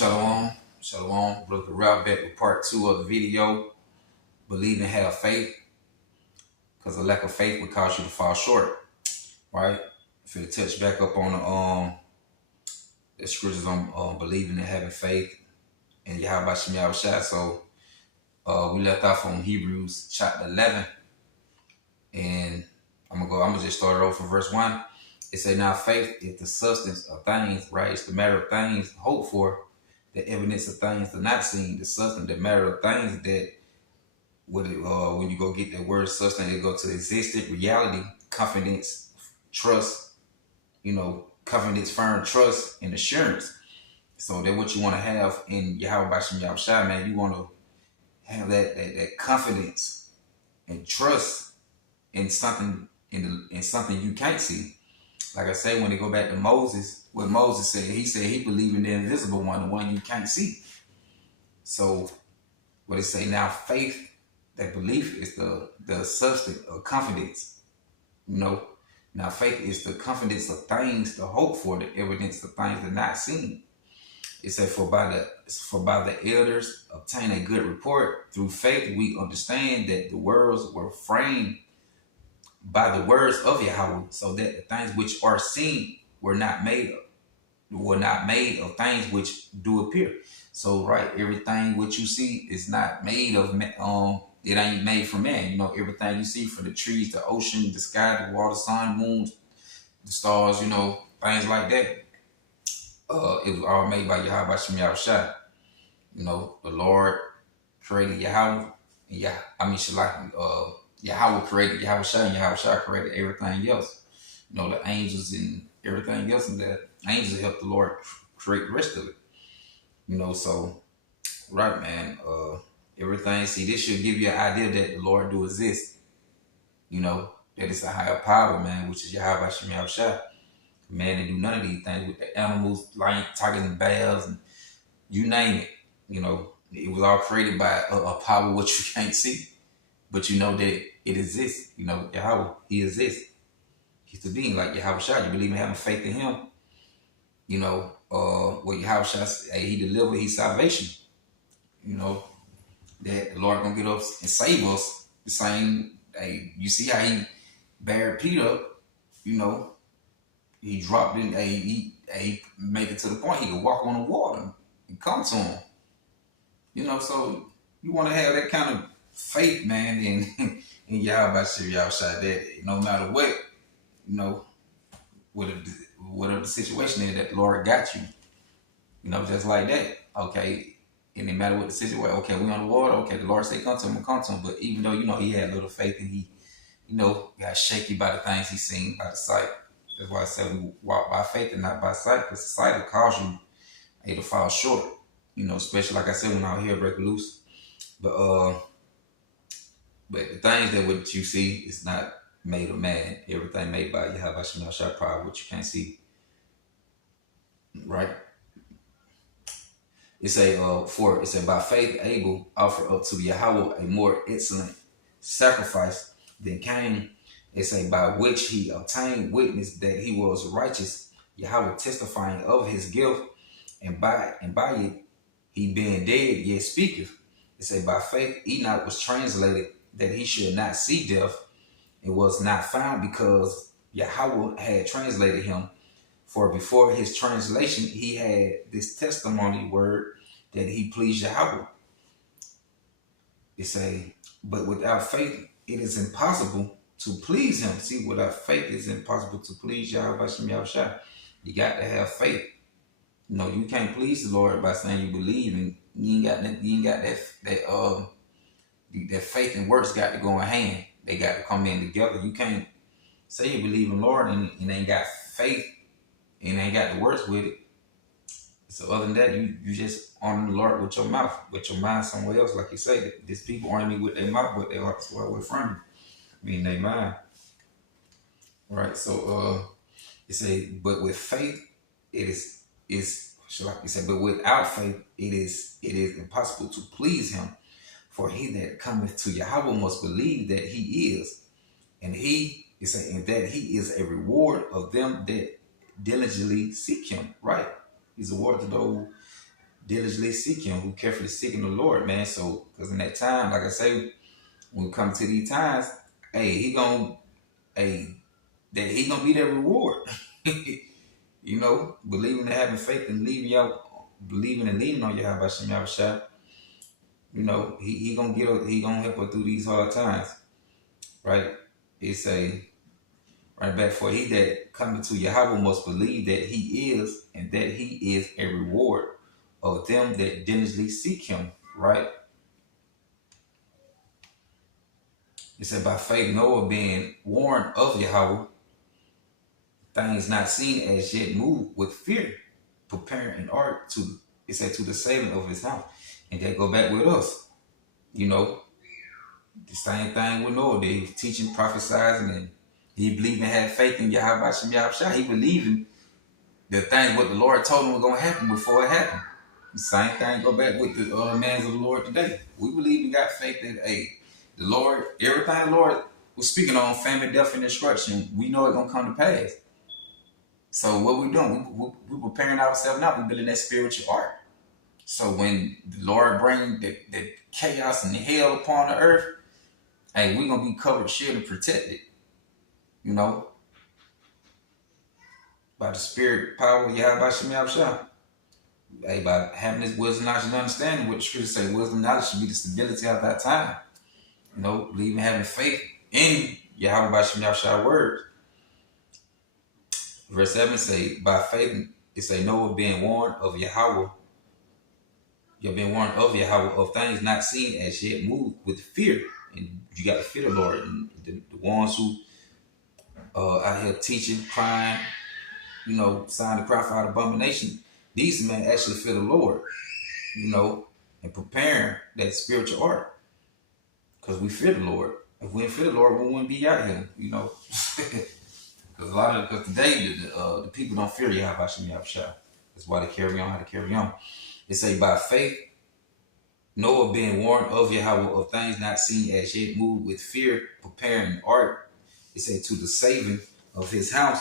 Shalom, shalom, brother Ralph back with part two of the video. Believe and have faith, because a lack of faith would cause you to fall short, right? If you touch back up on the scriptures on believing and having faith and Yahweh Shem Yahushua. So we left off on Hebrews chapter 11, and I'm gonna just start it off from verse 1. It say, now faith is the substance of things, right? It's the matter of things hoped for, the evidence of things that are not seen, the substance, the matter of things that when you go get that word substance, it go to existent reality, confidence, trust, confidence, firm trust, and assurance. So that's what you want to have in Yahweh Bashem Yahushua, man. You want to have that confidence and trust in something in something you can't see. Like I say, when they go back to Moses, what Moses said he believed in the invisible one, the one you can't see. So what it say now, faith, that belief is the substance of confidence. Now faith is the confidence of things to hope for, the evidence of things that are not seen. It said, for by the elders obtain a good report. Through faith we understand that the worlds were framed by the words of Yahweh, so that the things which are seen were not made of things which do appear. So right, everything what you see is not made of it ain't made from man. Everything you see, from the trees, the ocean, the sky, the water, sun, moon, the stars, things like that. It was all made by Yahweh Shem Yahushua. The Lord created Yahweh, Yahweh created Yahushua, and Yahushua created everything else. The angels and everything else, and the angels helped the Lord create the rest of it. So right, man. Everything. See, this should give you an idea that the Lord do exist. That it's a higher power, man, which is Yahweh Shem Yahushua. Man didn't do none of these things with the animals, lions, tigers, and bears, and you name it. It was all created by a power which you can't see, but you know that it exists. Yahweh, He exists. He's the being like Yahweh Shah. You believe in having faith in Him. What Yahweh Shah, He delivered His salvation. That the Lord gonna get us and save us. The same. You see how He buried Peter up. He dropped in. He made it to the point He could walk on the water and come to Him. So you want to have that kind of faith, man, in Yahweh Shem Yahushua, that no matter what, whatever the situation is, that the Lord got you. Just like that. Okay. And no matter what the situation, okay, we on the water, okay, the Lord say come to him, but even though, he had little faith, and he, got shaky by the things he seen, by the sight. That's why I said we walk by faith and not by sight, because the sight will cause you to fall short, especially like I said, when our hair break loose. But the things that what you see is not made of man. Everything made by Yahweh Shem Yahushua, power, what you can't see. Right? It say, by faith Abel offered up to Yahweh a more excellent sacrifice than Cain. It say, by which he obtained witness that he was righteous, Yahweh testifying of his gift, and by it he being dead yet speaketh. It say, by faith Enoch was translated that he should not see death, and was not found, because Yahweh had translated him. For before his translation, he had this testimony word that he pleased Yahweh. It say, but without faith, it is impossible to please him. See, without faith, it's impossible to please Yahweh Shem Yahushua. You got to have faith. You can't please the Lord by saying you believe, and you ain't got that faith and works got to go in hand. They got to come in together. You can't say you believe in the Lord and ain't got faith and ain't got the works with it. So other than that, you just honor the Lord with your mouth, with your mind somewhere else. Like you say, these people honor me with their mouth, but their hearts are away from me. Meaning their mind. Right. So it say, but with faith, but without faith, it is impossible to please him. For he that cometh to Yahweh must believe that he is, and that he is a reward of them that diligently seek him. Right. He's a reward to those diligently seek him, who carefully seeking the Lord, man. So, because in that time, like I say, when we come to these times, hey, he gonna be that reward. You know, believing and having faith and believing and leaning on Yahweh Shem Yahushua. You know, he gonna help us through these hard times, right? It say right back, for he that cometh to Yahweh must believe that he is, and that he is a reward of them that diligently seek him, right? It said, by faith Noah, being warned of Yahweh, things not seen as yet, moved with fear, preparing an ark to the saving of his house. And that go back with us. You know, the same thing with Noah. They teaching, prophesizing, and he believed and had faith in Yahweh Shem Yahushua. He believed in the thing what the Lord told him was going to happen before it happened. The same thing go back with the mans of the Lord today. We believe and got faith that, hey, the Lord, everything the Lord was speaking on, famine, death, and destruction, we know it's going to come to pass. So what we doing? We preparing ourselves now. We building that spiritual ark. So when the Lord bring the chaos and the hell upon the earth, hey, we're going to be covered, shielded, protected. You know, by the spirit power of Yahweh Shem Yahushua. Hey, by having this wisdom, knowledge, and understanding, what the scriptures say, wisdom, knowledge should be the stability of that time. You know, believing, having faith in Yahweh Shem Yahushua words. Verse 7 say, by faith, it say, Noah being warned of Yahweh. You've been warned of Yahweh of things not seen as yet, moved with fear. And you got to fear the Lord. And the ones who out here teaching, crying, you know, sign the cry for our abomination, these men actually fear the Lord, you know, and preparing that spiritual ark. Because we fear the Lord. If we didn't fear the Lord, we wouldn't be out here, you know. Because today the people don't fear Yahweh Shem Yahushua. That's why they carry on how to carry on. It say, by faith, Noah being warned of Yahweh of things not seen as yet, moved with fear, preparing an ark. It say, to the saving of his house.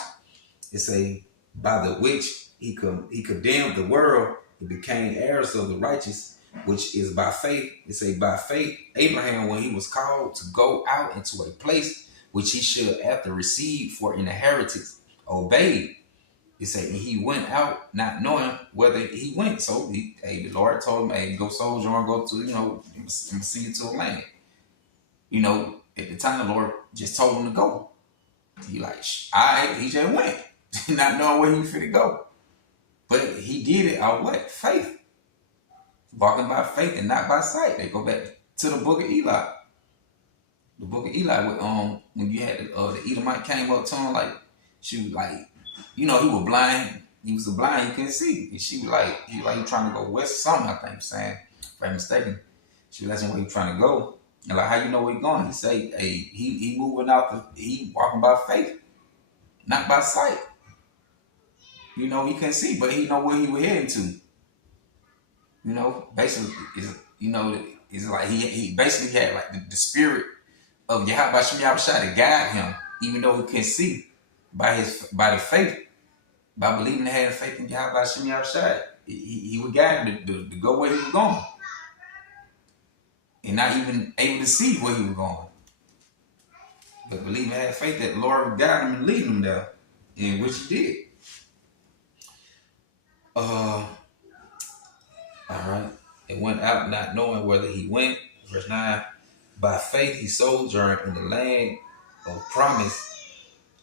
It say, by the which he condemned the world and became heirs of the righteous, which is by faith. It say, by faith, Abraham, when he was called to go out into a place which he should after receive for an inheritance, obeyed. It say, and he went out not knowing whether he went. So the Lord told him, hey, go sojourn, go to, you know, see you to a land. You know, at the time the Lord just told him to go. He like, all right, he just went, not knowing where he was fit go. But he did it out what? Faith. Walking by faith and not by sight. They go back to the book of Eli. The book of Eli, when you had the Edomite came up to him, like, she was like, you know, he was blind. He was blind, he couldn't see. And she was like, he trying to go west or something, I think, saying, if I'm mistaken. She was asking where he trying to go. And like, how you know where he going? He say, hey, he moving out, he walking by faith, not by sight. You know, he couldn't see, but he know where he was heading to. You know, basically, it's like he basically had like the spirit of Yahweh Shem Yahushua to guide him, even though he couldn't see, by the faith, by believing and having faith in Yahweh Shem Yahushua. He would guide him to go where he was going, and not even able to see where he was going. But believing and having faith that the Lord would guide him and lead him there, and which he did. All right. It went out not knowing whether he went. Verse 9. By faith he sojourned in the land of promise,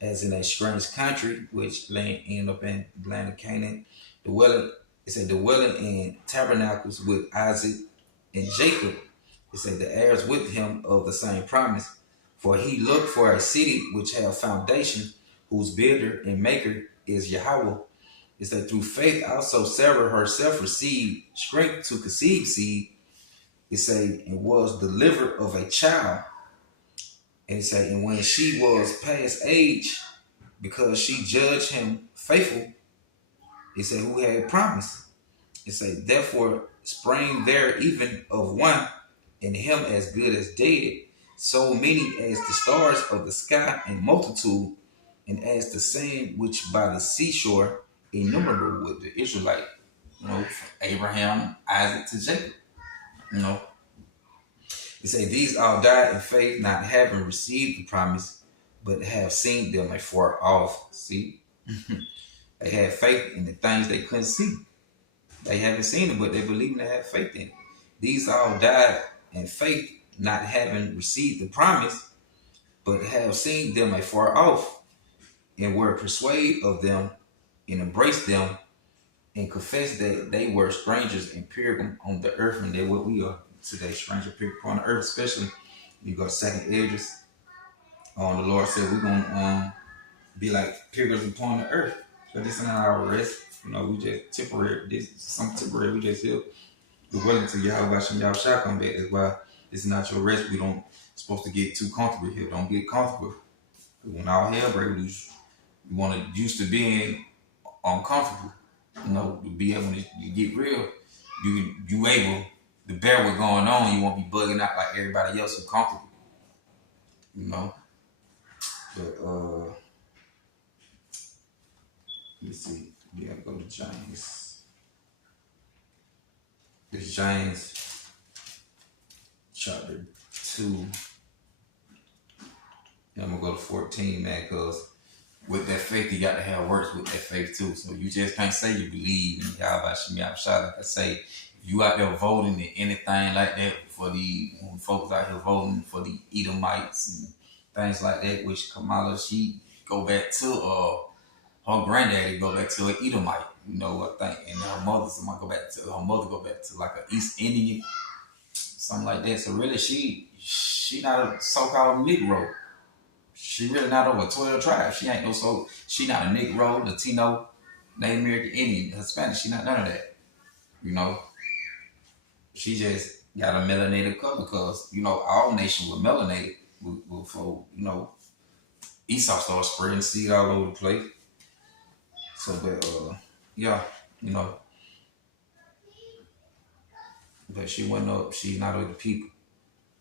as in a strange country, which land end up in the land of Canaan. Dwelling in tabernacles with Isaac and Jacob. It said the heirs with him of the same promise. For he looked for a city which had foundation, whose builder and maker is Yahweh. It said through faith also Sarah herself received strength to conceive seed. It said and was delivered of a child. And it said, and when she was past age, because she judged him faithful, it said who had promised. It said therefore sprang there even of one, and him as good as dead, so many as the stars of the sky in multitude, and as the sand which by the seashore innumerable with the Israelite. You know, from Abraham, Isaac to Jacob. You know, it say these all died in faith, not having received the promise, but have seen them afar off. See, they had faith in the things they couldn't see. They haven't seen it, but they believe they have faith in it. These all died in faith, not having received the promise, but have seen them afar off, and were persuaded of them, and embraced them, and confessed that they were strangers and pilgrims on the earth, and they're what we are today, stranger pilgrims on the earth, especially you go to second Esdras. The Lord said we're gonna be like pilgrims upon the earth. So this is not our rest. You know, we just temporary. This is some temporary. We just here. We're willing to Yahweh and Yahweh shall come back. That's why it's not your rest. We don't supposed to get too comfortable here. Don't get comfortable. When all hell breaks loose, you want to used to being uncomfortable. You know, to be able to get real. You able to bear what's going on. You won't be bugging out like everybody else who's comfortable. You know. But let's see. Yeah, go to James. This James chapter 2. And I'm gonna go to 14, man, because with that faith, you got to have works with that faith too. So you just can't say you believe in Yahweh Shem Yahushua. Like I say, if you out there voting and anything like that for the folks out here voting for the Edomites and things like that, which Kamala, she go back to her granddaddy go back to an Edomite, you know, I think, and her mother, somebody her mother go back to like an East Indian, something like that. So really, she not a so-called Negro. She really not over 12 tribes. She ain't no she not a Negro, Latino, Native American, Indian, Hispanic. She not none of that. You know, she just got a melanated color because you know all nations were melanated before you know Esau started spreading seed all over the place. So, but yeah, you know, but she went up. She's not of the people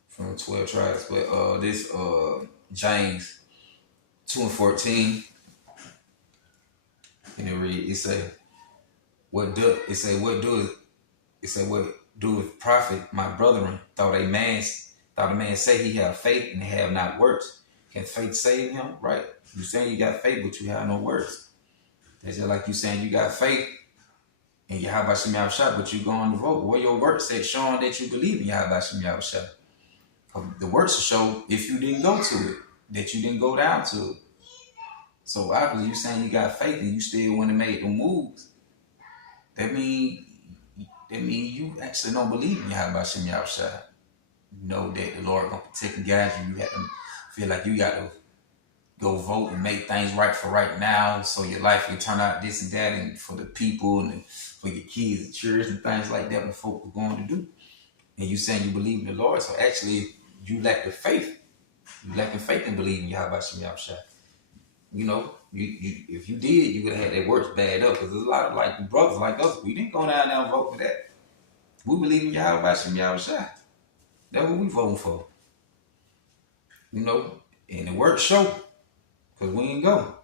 from 12 tribes. But this James 2:14, and it say, what doeth profit my brethren? Thought a man say he have faith and have not works. Can faith save him? Right? You saying you got faith, but you have no works. That's just like you saying you got faith in Yahweh Shem Yahushua, but you going to vote. Where your works at showing that you believe in Yahweh Shem Yahushua? The works show if you didn't go to it, that you didn't go down to it. So obviously you saying you got faith and you still want to make the moves. That mean you actually don't believe in Yahweh Shem Yahushua. You know that the Lord gonna protect and guide you. You have to feel like you got to go vote and make things right for right now, so your life can turn out this and that, and for the people and for your kids and church and things like that. What folk are going to do, and you saying you believe in the Lord, so actually you lack the faith. You lacking faith and believing Yahweh Shem Yahushua. You know, you if you did, you would have had that works bad up because there's a lot of like brothers like us. We didn't go down there and vote for that. We believe in Yahweh Shem Yahushua. That's what we voting for. You know, and the works show. Because we ain't go.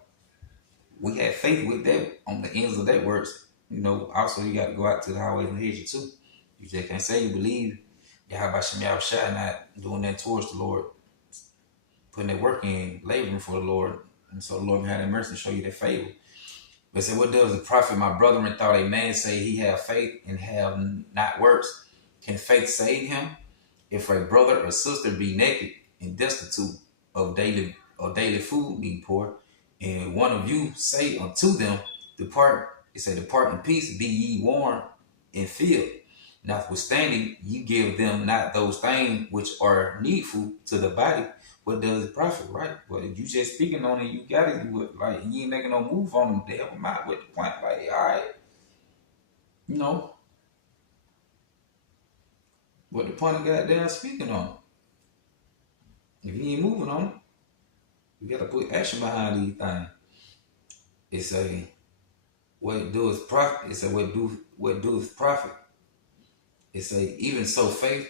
We had faith with that on the ends of that works. You know, also you got to go out to the highways and hedges too. You just can't say you believe Yahweh Shem Yahushua not doing that towards the Lord, putting that work in, laboring for the Lord. And so the Lord can have that mercy and show you that favor. But it said, what does the prophet, my brethren, thought a man say he have faith and have not works? Can faith save him? If a brother or sister be naked and destitute of daily food, being poor, and one of you say unto them, depart in peace, be ye warm and filled. Notwithstanding, ye give them not those things which are needful to the body. What does it profit, right? Well, if you just speaking on it, you got it. Like you ain't making no move on them to help them out with the point. Like, all right, you know, what the point of goddamn speaking on? If you ain't moving on it, you gotta put action behind these things. It say, what doeth profit? It say, what doeth profit? It say, even so faith,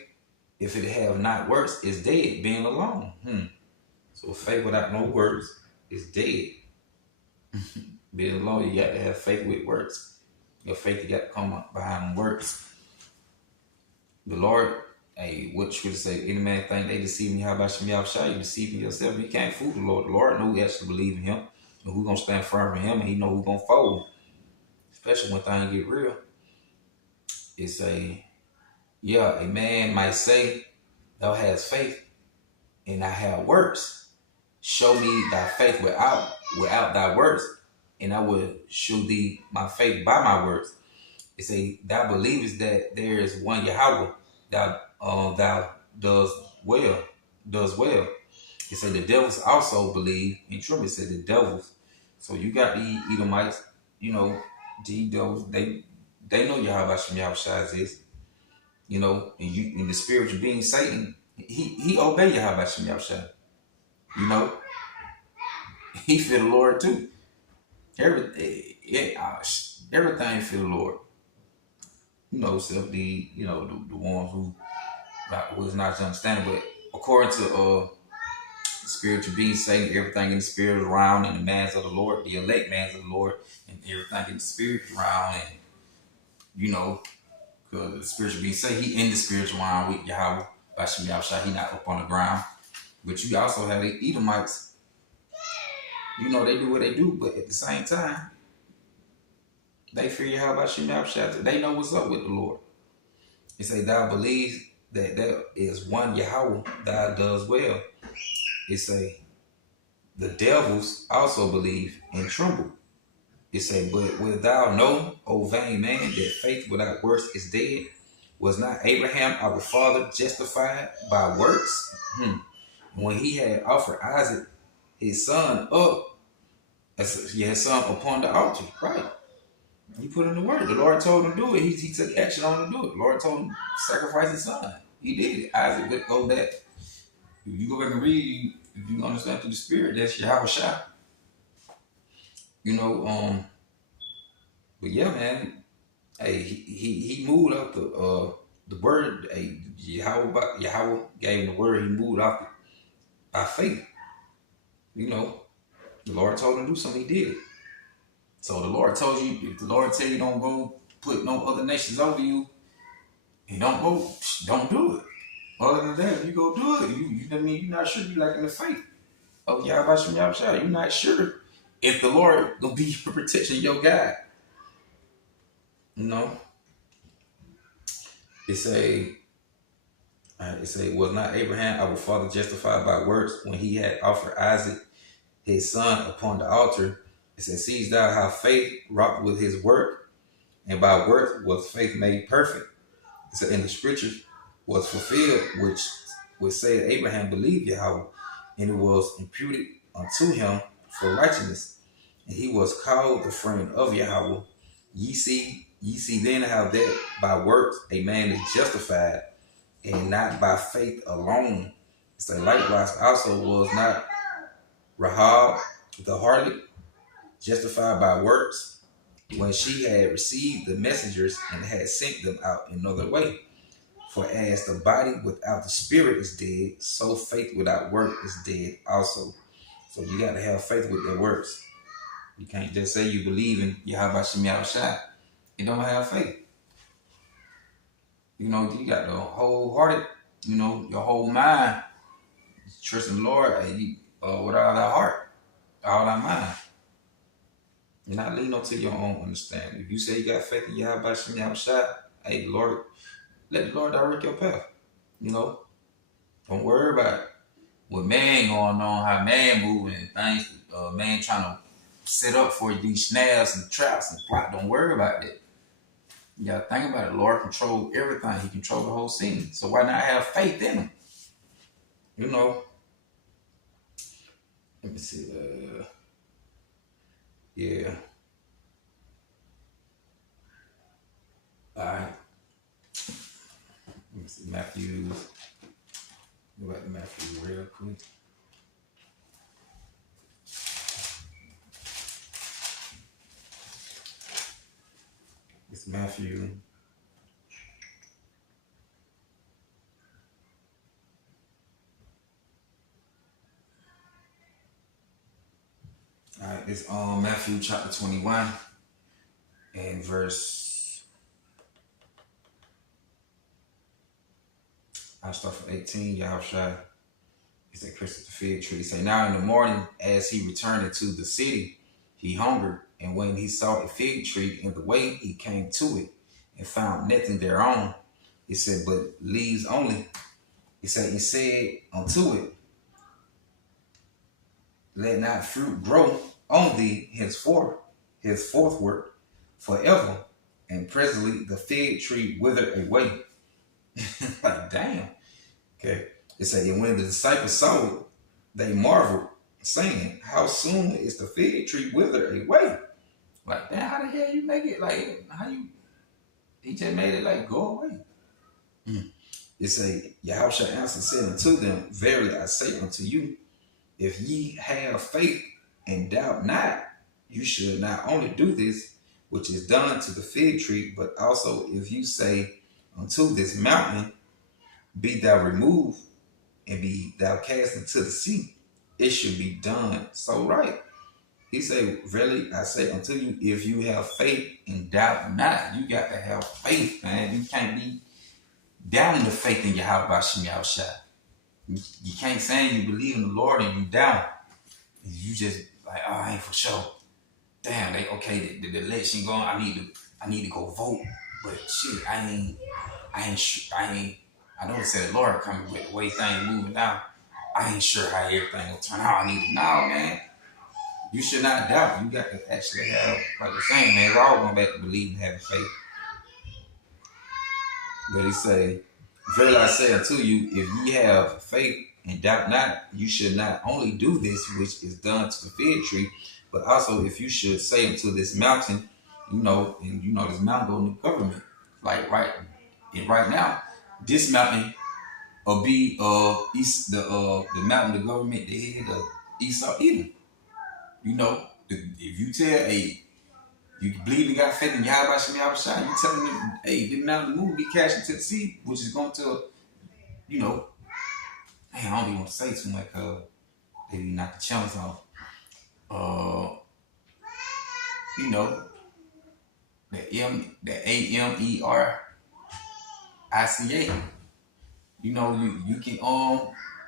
if it have not works, is dead, being alone. So faith without no works is dead. Being alone, you got to have faith with works. Your faith got to come up behind works. The Lord, hey, what should say? Any man think they deceive me? How about you deceiving yourself? You can't fool the Lord. The Lord know we actually believe in Him, and we're gonna stand firm in Him, and He know we're gonna fold. Especially when things get real. It's a man might say, "Thou hast faith, and I have works. Show me thy faith without thy works, and I will show thee my faith by my works." It say, "Thou believest that there is one Yahweh, thou does well." It say the devils also believe and tremble. It said the devils. So you got the Edomites, the devils. They know Yahweh Shem Yahushua is, and the spiritual being Satan. He obey Yahweh Shem Yahushua. He fear the Lord too. Everything fear the Lord. Except the ones who was not understanding. But according to the spiritual being Satan, everything in the spirit is around, and the mans of the Lord, the elect mans of the Lord, and everything in the spirit is around, and because the spiritual being Satan, he in the spiritual realm with Yahweh. By Shem Yahushua, he not up on the ground. But you also have the Edomites. They do what they do, but at the same time, they fear Yahweh by Shem Yahushua. They know what's up with the Lord. It say, "Thou believes that there is one Yahweh, thou does well." It say, "The devils also believe and tremble." It say, "But wilt thou know, O vain man, that faith without works is dead? Was not Abraham our father justified by works? When he had offered Isaac, his son, his son upon the altar." Right. He put in the word. The Lord told him to do it. He took action on to do it. The Lord told him to sacrifice his son. He did it. Isaac would go back. If you go back and read, if you understand through the spirit, that's Yahweh Shai. But yeah, man. Hey, he moved out the word. Hey, Yahweh gave him the word. He moved out by faith. The Lord told him to do something. He did it. So the Lord told you, if the Lord tell you don't go put no other nations over you, and don't do it. Other than that, if you go do it, you're not sure you like in the faith of Yahweh Shem Yahushua. You're not sure if the Lord gonna be your protection, your guide. It say, "Was not Abraham our father justified by works when he had offered Isaac his son upon the altar?" It says, "Seest thou how faith wrought with his work, and by works was faith made perfect." It said, "In the scriptures was fulfilled, which said Abraham believed Yahweh, and it was imputed unto him for righteousness, and he was called the friend of Yahweh. Ye see then how that by works a man is justified, and not by faith alone." So likewise also was not Rahab the harlot justified by works, when she had received the messengers and had sent them out another way? For as the body without the spirit is dead, so faith without work is dead also. So you got to have faith with their works. You can't just say you believe in Yahweh Shem Yahushua and don't have faith. You got the wholehearted, your whole mind, trust in the Lord with all thy heart, all thy mind. You're not leaning on to your own understanding. If you say you got faith in Yahweh Shem Yahushua, hey, Lord, let the Lord direct your path. Don't worry about it. What man going on, how man moving, and things, man trying to set up for you, these snares and traps and plot. Don't worry about that. You gotta think about it. Lord control everything. He controls the whole scene. So why not have faith in him? Let me see. Yeah. All right. Let me see. Matthew. Go back to Matthew real quick. It's Matthew. All right, it's Matthew chapter 21. in verse, I'll start from 18. Yahushua, he said, cursed at the fig tree. He said, now in the morning, as he returned into the city, he hungered. And when he saw a fig tree in the way, he came to it and found nothing thereon. He said, but leaves only. He said unto it, let not fruit grow on thee henceforward forever. And presently the fig tree withered away. Like, damn. Okay. It said, and when the disciples saw it, they marveled, saying, how soon is the fig tree withered away? Like, damn, how the hell you make it? Like, he just made it like go away. It say, Yahushua answered and said unto them, verily I say unto you, if ye have faith and doubt not, you should not only do this, which is done to the fig tree, but also if you say unto this mountain, be thou removed and be thou cast into the sea, it should be done so right. He said, really, I say unto you, if you have faith and doubt not, you got to have faith, man. You can't be down in the faith in Yahweh Shem Yahushua. You can't say you believe in the Lord and you down. You just like, oh, I ain't for sure. Damn, the election going. I need to go vote, but shit, I know it said the Lord coming, but the way things moving now, I ain't sure how everything will turn out. I need to know, man. You should not doubt. You got to actually have, like you're saying, man, it's all going back to believing and having faith. But he say, verily I say unto you, if ye have faith and doubt not, you should not only do this which is done to the fig tree, but also if you should say unto this mountain, and this mountain go in the government. Like right now, this mountain will be the mountain, the government, the head of Esau Edom. If you tell, hey, you believe in God, faith in Yahweh Shem Yahushua, you telling them, hey, the mountain move be cast into the sea, which is going to, man, I don't even want to say too much, they be knock the chunks off. The AMERICA. You can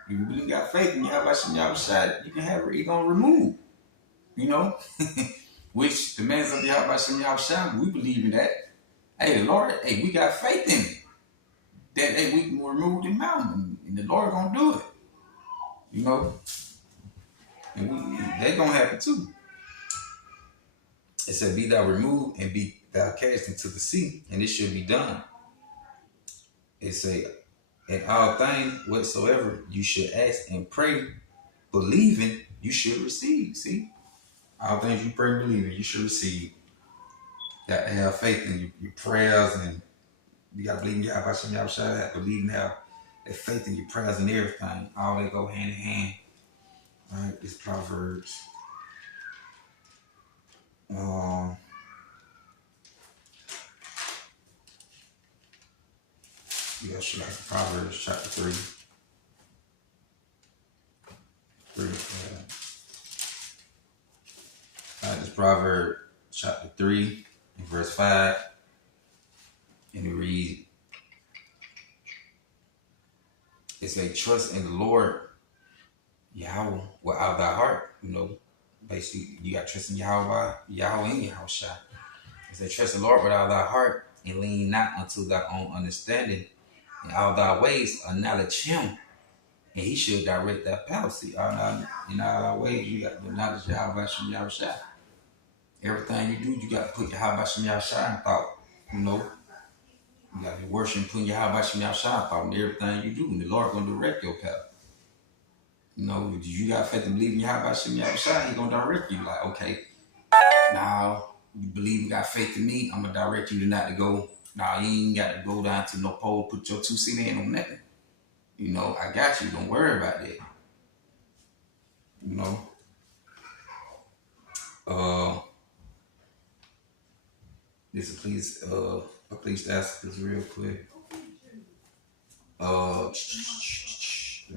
you really got faith in Yahweh Shem Yahushua, you can have it gonna remove. Which the demands of the Yahweh Shem Yahushua, we believe in that. Hey, the Lord, hey, we got faith in it. That hey, we can remove the mountain, and the Lord gonna do it. And they gonna happen too. It said, be thou removed and be thou cast into the sea, and it should be done. It said, in all things whatsoever you should ask and pray, believing you should receive. See? All things you pray and believe in, you should receive. Got to have faith in your prayers, and you got to believe in Yahweh Shem Yahushua, believe and have that faith in your prayers and everything. All they go hand in hand. All right, this Proverbs. Proverbs chapter 3. This Proverbs chapter 3 and verse 5. And it reads, it says, trust in the Lord Yahweh with all thy heart. Basically, you got to trust in Yahweh and Yahushua. It says, trust in the Lord with all thy heart and lean not unto thy own understanding. In all thy ways acknowledge him, and he should direct thy path. See, in all thy ways, you got to acknowledge Yahweh Shem Yahushua. Everything you do, you got to put Yahweh Shem Yahushua in thought. You got to be worshiping, putting Yahweh Shem Yahushua in thought in everything you do, and the Lord going to direct your path. You got faith and believe in Yahweh Shem Yahushua, he going to direct you. Like, okay, now you believe you got faith in me, I'm going to direct you to not to go. Now you ain't got to go down to no pole, put your 2 cents in on nothing. I got you. Don't worry about that. This please ask this real quick. Let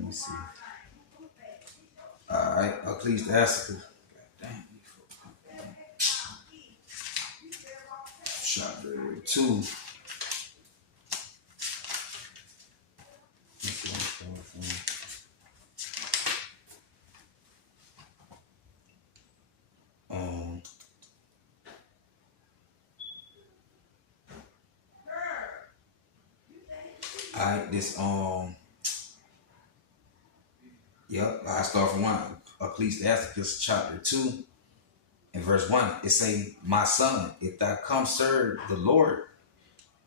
me see. Alright, please ask. God damn. chapter 2. I start from 1. Ecclesiasticus chapter 2 and verse 1. It say, my son, if thou come serve the Lord,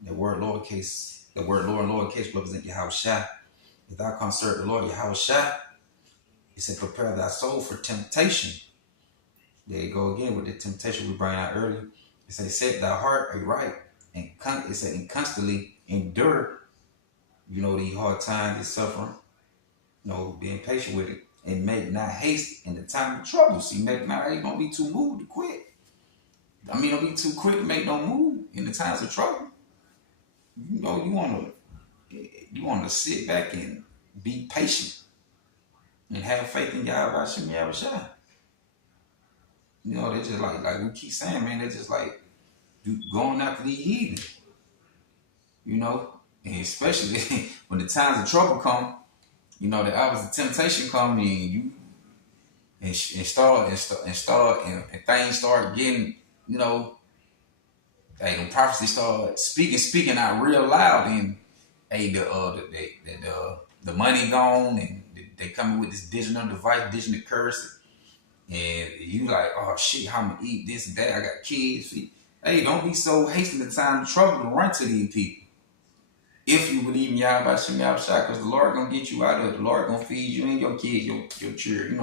the word Lord in lowercase represent Yahushua. If thou come serve the Lord Yahushua, it said, prepare thy soul for temptation. There you go again with the temptation we brought out earlier. It said, set thy heart aright, and it said, and constantly endure, these hard times, this suffering, being patient with it, and make not haste in the time of trouble. See, make not haste, don't be too moved to quit. Don't be too quick to make no move in the times of trouble. You want to sit back and be patient and have faith in Yahweh Shem Yahushua. They're just like we keep saying, man, they're just like going after these heathen. And especially when the times of trouble come, the hours of temptation come and things start getting, the prophecy start speaking out real loud, and the money gone, and they coming with this digital device, digital currency, and you like, oh shit, how I'm gonna eat this and that? I got kids. Hey, don't be so hasty in the time of trouble to run to these people. If you believe in Yahweh Shem Yahushua, because the Lord gonna get you out of it. The Lord gonna feed you and your kids, your children.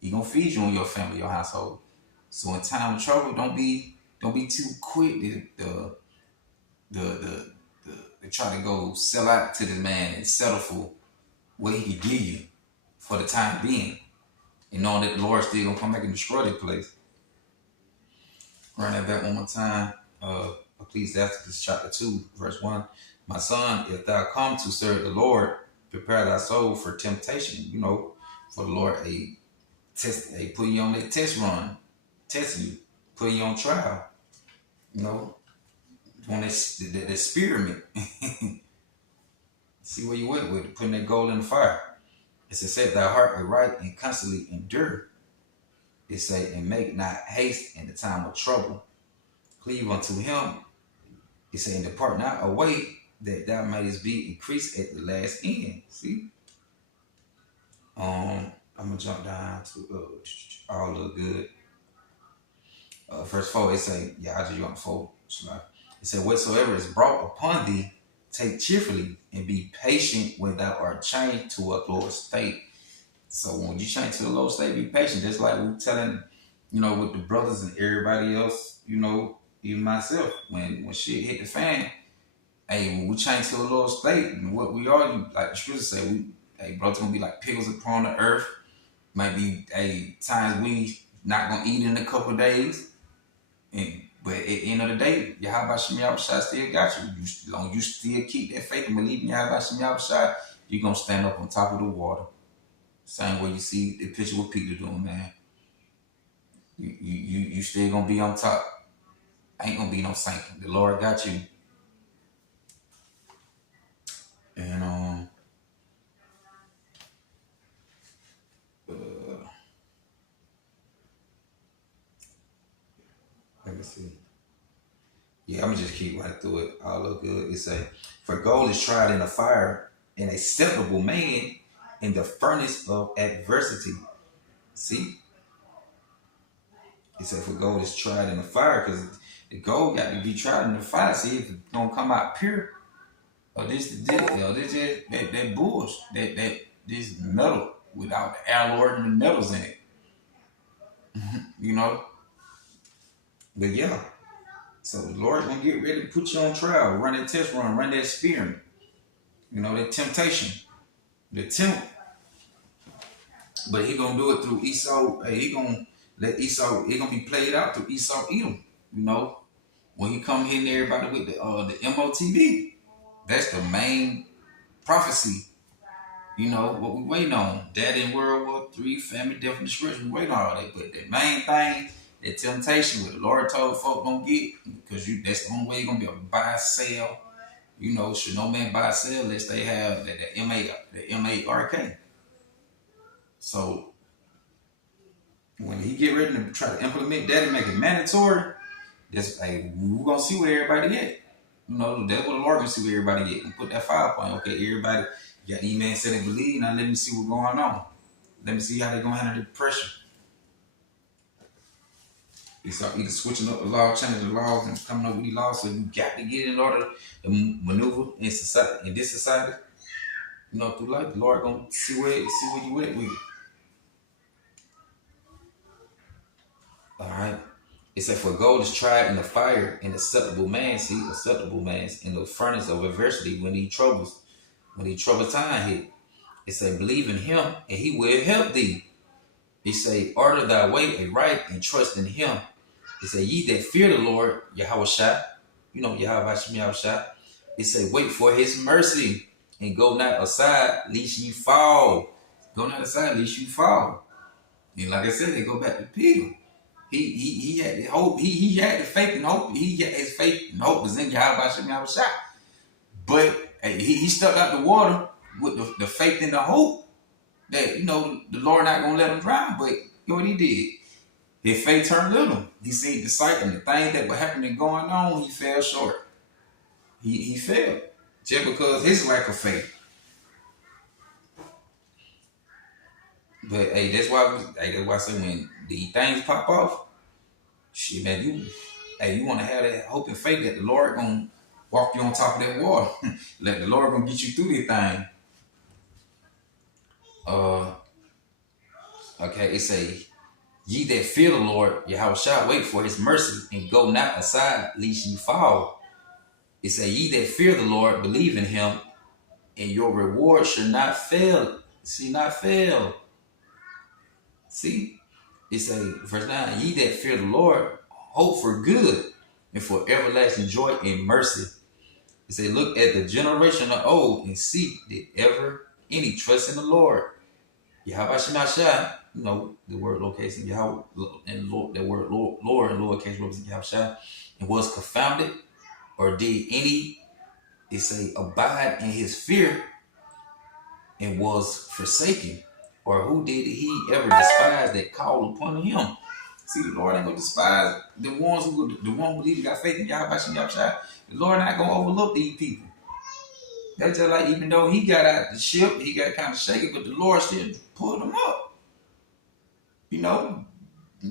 He gonna feed you and your family, your household. So in time of trouble, don't be too quick to try to go sell out to this man and settle for what he can give you for the time being, and knowing that the Lord still gonna come back and destroy that place. Run that back one more time. Ecclesiasticus chapter 2, verse 1. My son, if thou come to serve the Lord, prepare thy soul for temptation. For the Lord, put you on that test run, testing you, putting you on trial. On that experiment. See where you went with it, putting that gold in the fire. It says, set thy heart aright and constantly endure. It say, and make not haste in the time of trouble. Cleave unto him. It say, and depart not away, that thou mayest be increased at the last end. See? I'm gonna jump down to all look good. Verse 4, it say, I just jump 4. It said, whatsoever is brought upon thee, take cheerfully, and be patient when thou art changed to a lower state. So when you change to the lower state, be patient. Just like we telling, with the brothers and everybody else, even myself, when shit hit the fan, hey, when we change to a lower state, and what we are, like the scriptures say, brothers gonna be like pickles upon the earth. Might be, times we not gonna eat in a couple of days. But at the end of the day, Yahweh Shem Yahushua still got you. As long as you still keep that faith and believe in Yahweh Shem Yahushua, you're going to stand up on top of the water. Same way you see the picture what Peter doing, man. You still going to be on top. Ain't going to be no sinking. The Lord got you. And, let me see. Yeah, I'm going to just keep right through it. All look good. It say, for gold is tried in the fire, an acceptable man in the furnace of adversity. See? It said, for gold is tried in the fire, because the gold got to be tried in the fire. See if it's going to come out pure. Or this bullshit. This metal without the alloy and the metals in it. But yeah. So the Lord gonna get ready to put you on trial, run that test run, run that experiment. That temptation, the tempt. But he gonna do it through Esau. He gonna let Esau. It gonna be played out through Esau Edom. When he come hitting everybody with the MOTB, that's the main prophecy. What we waiting on. That in World War III, famine, death, and destruction. We waiting on all that. But the main thing that temptation where the Lord told folk don't get, because that's the only way you're gonna be able to buy, sell. Should no man buy or sell unless they have the MARK. So when he get ready to try to implement that and make it mandatory, that's like we're gonna see where everybody at. That's what the Lord gonna see where everybody get and put that 5 point. Okay, everybody got these men said they believe. Now let me see what's going on. Let me see how they're gonna handle the pressure. It's either switching up the law, changing the laws, and coming up with these laws. So you got to get in order to maneuver in society, in this society. Through life, the Lord gonna see where you at with it. All right. It said, for gold is tried in the fire, and acceptable man in the furnace of adversity when he trouble time hit. It said, believe in him, and he will help thee. It say, order thy way aright and trust in him. It say, ye that fear the Lord, Yahushua, Yahushua. It say, wait for his mercy and go not aside, lest ye fall. Go not aside, lest you fall. And like I said, they go back to Peter. He had the hope. He had the faith and hope. His faith and hope was in Yahushua. But he stuck out the water with the faith and the hope that the Lord not gonna let him drown. But what he did. His faith turned little. He seen the sight and the things that were happening going on. He fell short. He failed just because his lack of faith. But hey, that's why I say when these things pop off, shit, man, you want to have that hope and faith that the Lord gonna walk you on top of that water. Let the Lord gonna get you through this thing. Okay, it say, ye that fear the Lord, Yahushua, wait for his mercy and go not aside, lest you fall. It say, ye that fear the Lord, believe in him, and your reward shall not fail. Not fail. See? It say, verse 9, ye that fear the Lord, hope for good and for everlasting joy and mercy. It say, look at the generation of old and see did ever any trust in the Lord. Yahweh Shemashah, the word location, Yahweh, and Lord, that word Lord and lowercase represents Yahweh, and was confounded, or did any, it say, abide in his fear and was forsaken, or who did he ever despise that called upon him? See, the Lord ain't gonna despise the ones who believe got faith in Yahweh Shemashah. The Lord not gonna overlook these people. That's just like, even though he got out the ship, he got kind of shaken, but the Lord still pulled him up.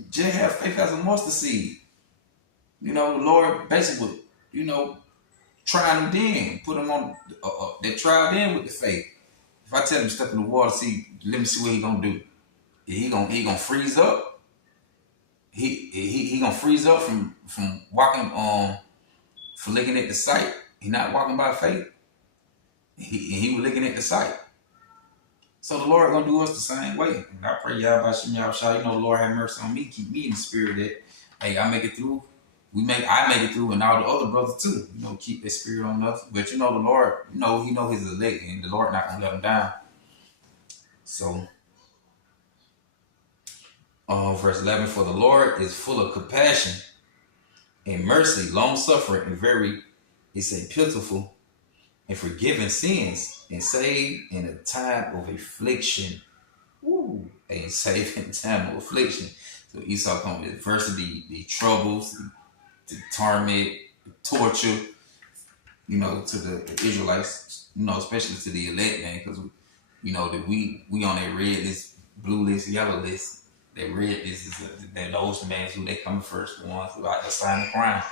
Just have faith as a mustard seed. The Lord basically, trying them then, put them on, they tried in with the faith. If I tell him step in the water, let me see what he gonna do. He gonna freeze up. He gonna freeze up from walking from looking at the sight. He not walking by faith. He was looking at the sight. So the Lord gonna do us the same way. And I pray y'all by Shem Yahushua, the Lord have mercy on me, keep me in the spirit that, hey, I make it through. I make it through, and all the other brothers too. Keep that spirit on us. But the Lord, he know his elect, and the Lord not gonna let him down. So, verse 11, for the Lord is full of compassion and mercy, long suffering, and very, he said, pitiful, and forgiving sins, and save in a time of affliction. Woo! And save in a time of affliction. So Esau comes with adversity, the troubles, the torment, the torture, to the Israelites, especially to the elect, man, because that we on that red list, blue list, yellow list. That red list is those man who they come first, the ones who out there sign the crime.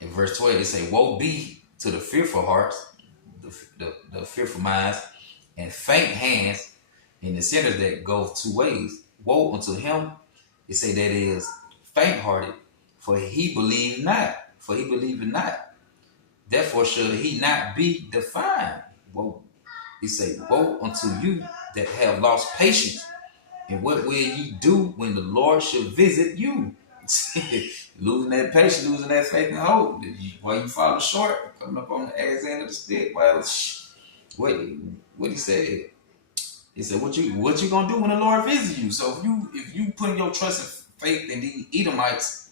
In verse 12, it say, woe be to the fearful hearts, the fearful minds, and faint hands, and the sinners that go two ways. Woe unto him, it say, that is faint-hearted, for he believed not. Therefore should he not be defined. Woe. It say, woe unto you that have lost patience. And what will ye do when the Lord shall visit you? losing that patience, losing that faith and hope. Why you falling short, coming up on the ass end of the stick. Well, what he said. He said, "What you gonna do when the Lord visits you?" So if you put your trust and faith in the Edomites,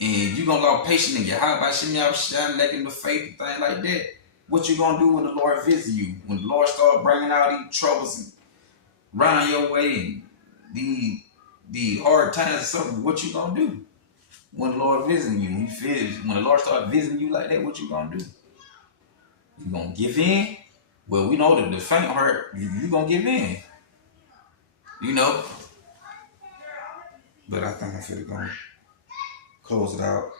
and you gonna lose patience in your how about Shem Yahushua, lacking the faith and things like that, what you gonna do when the Lord visits you? When the Lord start bringing out these troubles around your way and the hard times or something, what you gonna do? When the Lord visiting you, when the Lord start visiting you like that, what you gonna do? You gonna give in? Well, we know that the faint heart, you gonna give in. You know. But I think I'm finna go close it out.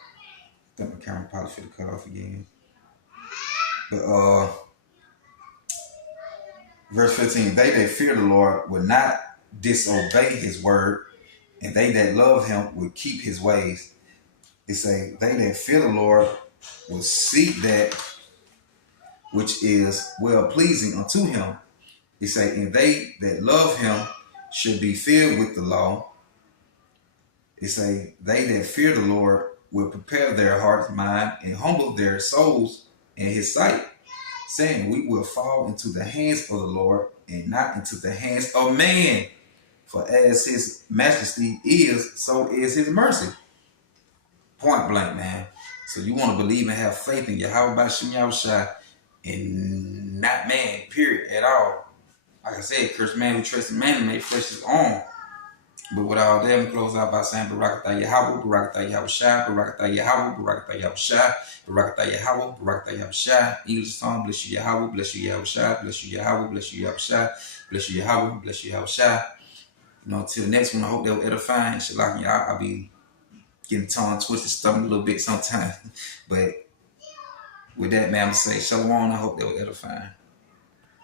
I think my camera probably finna cut off again. But verse 15, they that fear the Lord will not disobey his word, and they that love him will keep his ways. It say, they that fear the Lord will seek that which is well pleasing unto him. It say, and they that love him should be filled with the law. It say, they that fear the Lord will prepare their hearts, mind, and humble their souls in his sight, saying, we will fall into the hands of the Lord and not into the hands of man. For as his majesty is, so is his mercy. Point blank, man. So you want to believe and have faith in Yahweh B'Shem Yahushua and not man, period, at all. Like I said, curse man who trusts in man and made flesh his own. But with all that, we close out by saying Barakatah Yahweh, Barakatah Yahushua, Barakatah Yahweh, Barakatah Yahushua, Barakatah Yahweh, Barakatah Yahushua. English song, bless you Yahweh, bless you Yahushua, bless you Yahweh, bless you Yahushua, bless you Yahweh, bless you Yahushua. You know, until the next one, I hope that will edify. Inshallah, I'll be getting tongue twisted, stomach a little bit sometimes. But with that, man, I'm going to say Shalom. I hope that will edify.